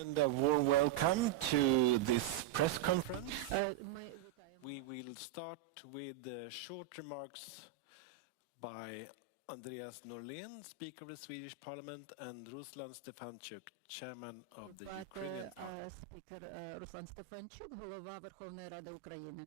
And a warm welcome to this press conference. Е, Ми вітаємо We will start with uh, short remarks by Andreas Norlén, Speaker of the Swedish Parliament, and Ruslan Stefanchuk, Chairman of the звати Ukrainian Parliament. е, спікер е, Руслан Стефанчук, голова Верховної Ради України.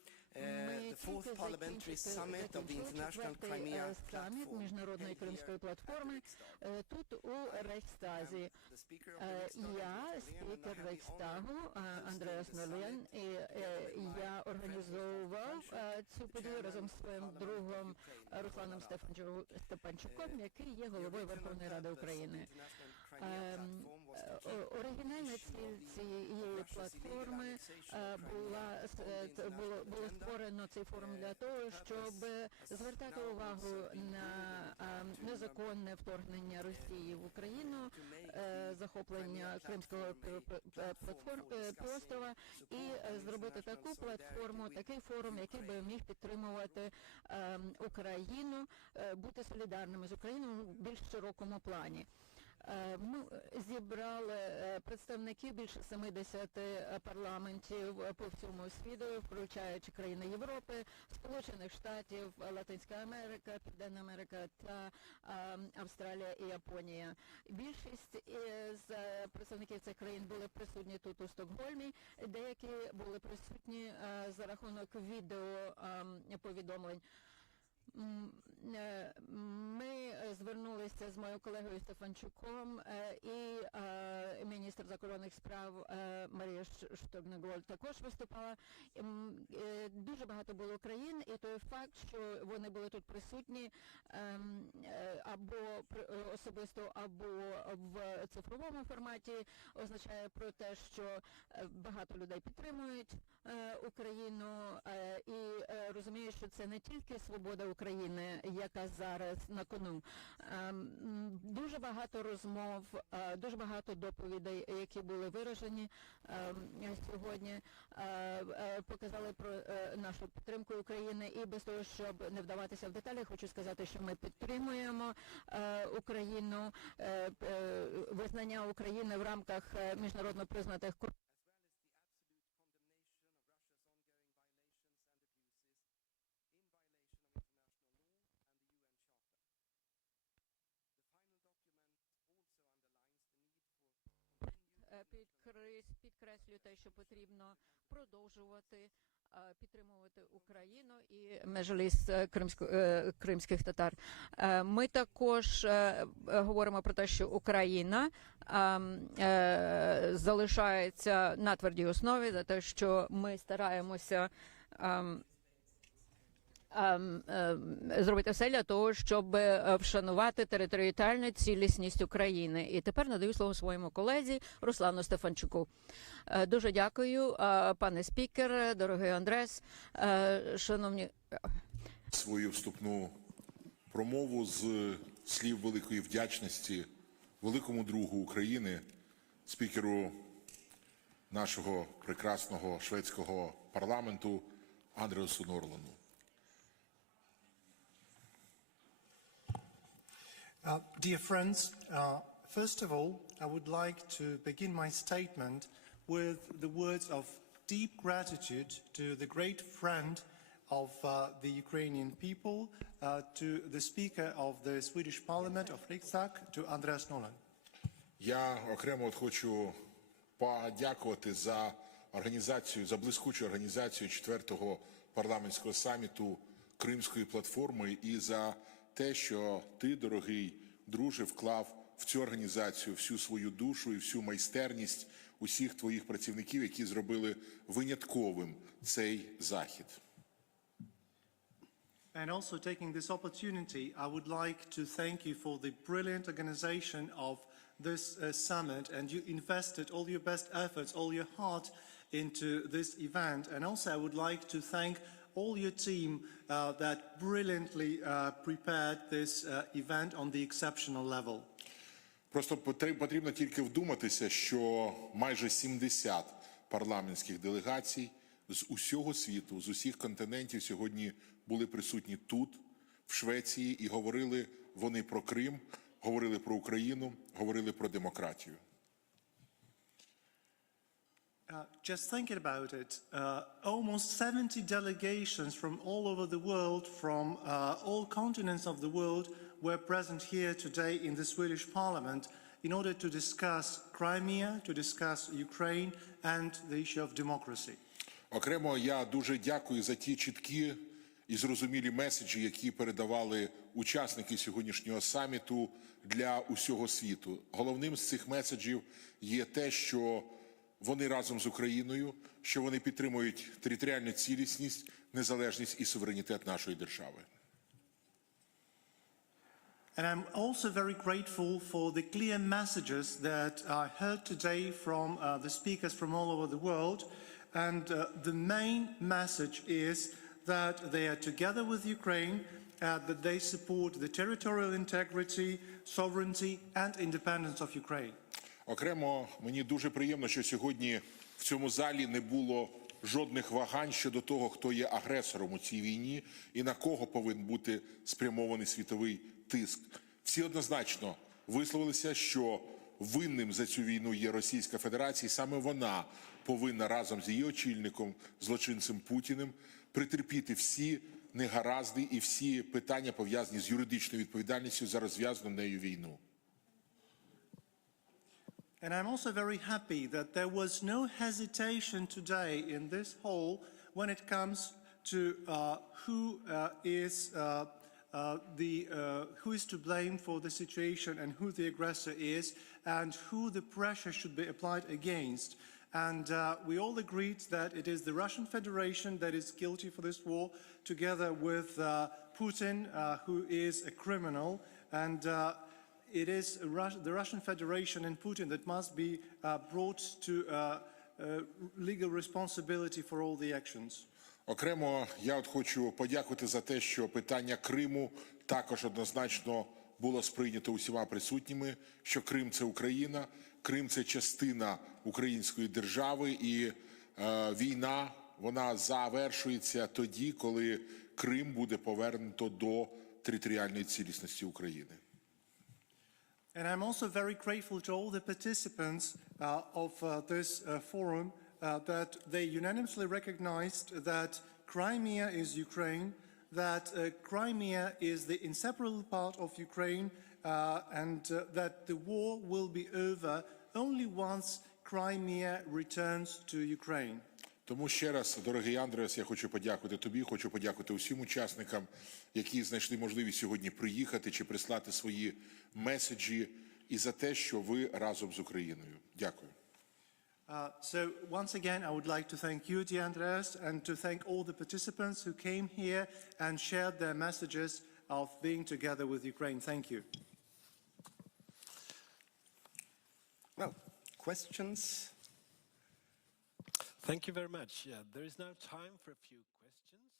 the fourth parliamentary summit of the International Crimea е, саміт Platform міжнародної кримської платформи е, тут у Рейхстазі. Е, Я, спікер Рейхстагу е, Андреас summit і е, я організовував е, цю подію разом з своїм другом е, Русланом Степанчуком, який є головою Верховної Ради України. Ем, е, Оригінальна ціль цієї платформи е, була е, було було. Створено цей форум для того, щоб звертати увагу на незаконне вторгнення Росії в Україну, е, захоплення Кримського е, півострова і зробити таку платформу, такий форум, який би міг підтримувати е, Україну, е, бути солідарними з Україною в більш широкому плані. Е, Ми зібрали е, представників більше 70 е, парламентів е, по всьому світу, включаючи країни Європи, Сполучених Штатів, е, Латинська Америка, Південна Америка та е, Австралія і Японія. Більшість з представників цих країн були присутні тут у Стокгольмі. Деякі були присутні е, за рахунок відео Ми е, звернулися з моєю колегою Стефанчуком е, і е, міністр закордонних справ е, Марія Ш- Штогнеголь також виступала. Е, Дуже багато було країн, і той факт, що вони були тут присутні ем, е, або е, особисто, або в цифровому форматі, означає про те, що е, багато людей підтримують е, Україну е, і е, розуміють, що це не тільки свобода України, яка зараз на кону. Ем, Дуже багато розмов, е, дуже багато доповідей, які були виражені ем, сьогодні, е, е, показали про нашу підтримку України. І без того, щоб не вдаватися в деталі, хочу сказати, що ми підтримуємо Україну, визнання України в рамках міжнародно признатих Підкреслюю те, що потрібно продовжувати е, підтримувати Україну і межліс е, е, кримських татар. Ми також говоримо про те, що Україна ем, залишається на твердій основі за те, що ми стараємося. Ем, зробити все для того, щоб е, вшанувати територіальну цілісність України. І тепер надаю слово своєму колезі Руслану Стефанчуку. Е, Дуже дякую, е, пане спікер, дорогий Андрес, е, шановні. свою вступну промову з слів великої вдячності великому другу України, спікеру нашого прекрасного шведського парламенту Андреасу Норлану. Uh, dear friends, uh, first of all, I would like to begin my statement with the words of deep gratitude to the great friend of uh, the Ukrainian people, uh, to the Speaker of the Swedish Parliament of Riksdag, to Andreas Nolan. Я окремо от хочу подякувати за організацію, за блискучу організацію четвертого парламентського саміту Кримської платформи і за те, що ти, дорогий друже, вклав в цю організацію всю свою душу і всю майстерність усіх твоїх працівників, які зробили винятковим цей захід. And also taking this opportunity, I would like to thank you for the brilliant organization of this uh, summit. And you invested all your best efforts, all your heart into this event. And also I would like to thank all your team uh, that brilliantly uh, prepared this uh, event on the exceptional level. Просто потр- потрібно тільки вдуматися, що майже 70 парламентських делегацій з усього світу, з усіх континентів сьогодні були присутні тут, в Швеції, і говорили вони про Крим, говорили про Україну, говорили про демократію. Uh, just thinking about it, uh, almost 70 delegations from all over the world, from uh, all continents of the world, were present here today in the Swedish Parliament in order to discuss Crimea, to discuss Ukraine, and the issue of democracy. Окремо я дуже дякую за ті чіткі і зрозумілі меседжі, які передавали учасники сьогоднішнього саміту для усього світу. Головним з цих меседжів є те, що вони разом з Україною, що вони підтримують територіальну цілісність, незалежність і суверенітет нашої держави. And I'm also very grateful for the clear messages that I heard today from uh, the speakers from all over the world. And uh, the main message is that they are together with Ukraine, uh, that they support the territorial integrity, sovereignty, and independence of Ukraine. Окремо мені дуже приємно, що сьогодні в цьому залі не було жодних вагань щодо того, хто є агресором у цій війні і на кого повинен бути спрямований світовий тиск. Всі однозначно висловилися, що винним за цю війну є Російська Федерація, і саме вона повинна разом з її очільником, злочинцем Путіним, притерпіти всі негаразди і всі питання пов'язані з юридичною відповідальністю за розв'язану нею війну. And I'm also very happy that there was no hesitation today in this hall when it comes to uh, who uh, is uh, uh, the uh, who is to blame for the situation and who the aggressor is and who the pressure should be applied against. And uh, we all agreed that it is the Russian Federation that is guilty for this war, together with Putin, who is a criminal, and it is Rus- the Russian Federation and Putin that must be uh, brought to uh, uh, legal responsibility for all the actions. Окремо, я от хочу подякувати за те, що питання Криму також однозначно було сприйнято усіма присутніми. Що Крим це Україна, Крим це частина української держави, і е, війна вона завершується тоді, коли Крим буде повернуто до територіальної цілісності України. And I'm also very grateful to all the participants uh, of uh, this uh, forum uh, that they unanimously recognized that Crimea is Ukraine, that uh, Crimea is the inseparable part of Ukraine, uh, and uh, that the war will be over only once Crimea returns to Ukraine. Тому ще раз, дорогий Андреас, я хочу подякувати тобі, хочу подякувати усім учасникам, які знайшли можливість сьогодні приїхати чи прислати свої меседжі, і за те, що ви разом з Україною. Дякую. Uh, so once again, I would like to thank you, dear Andreas, and to thank all the participants who came here and shared their messages of being together with Ukraine. Thank you. Well, questions? Thank you very much. Yeah, there is now time for a few questions.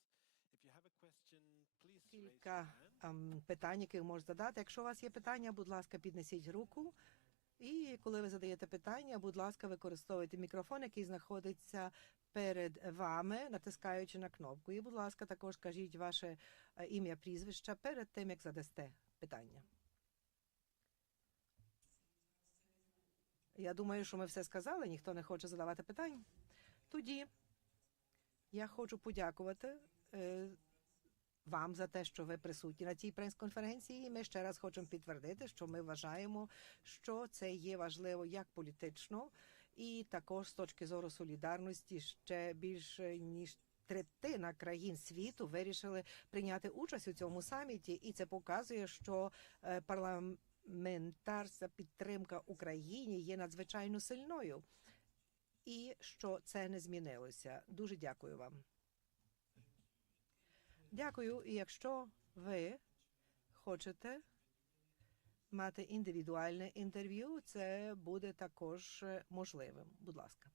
If you have a question, please raise your Кілька hand. Ем, питань, ви можете задати. Якщо у вас є питання, будь ласка, піднесіть руку. І коли ви задаєте питання, будь ласка, використовуйте мікрофон, який знаходиться перед вами, натискаючи на кнопку. І, будь ласка, також кажіть ваше е, ім'я, прізвище перед тим, як задасте питання. Я думаю, що ми все сказали, ніхто не хоче задавати питань. Тоді я хочу подякувати е, вам за те, що ви присутні на цій прес-конференції. Ми ще раз хочемо підтвердити, що ми вважаємо, що це є важливо як політично, і також з точки зору солідарності ще більше ніж. Третина країн світу вирішили прийняти участь у цьому саміті, і це показує, що е, парламентарська підтримка Україні є надзвичайно сильною, і що це не змінилося. Дуже дякую вам. Дякую. І якщо ви хочете мати індивідуальне інтерв'ю, це буде також можливим. Будь ласка.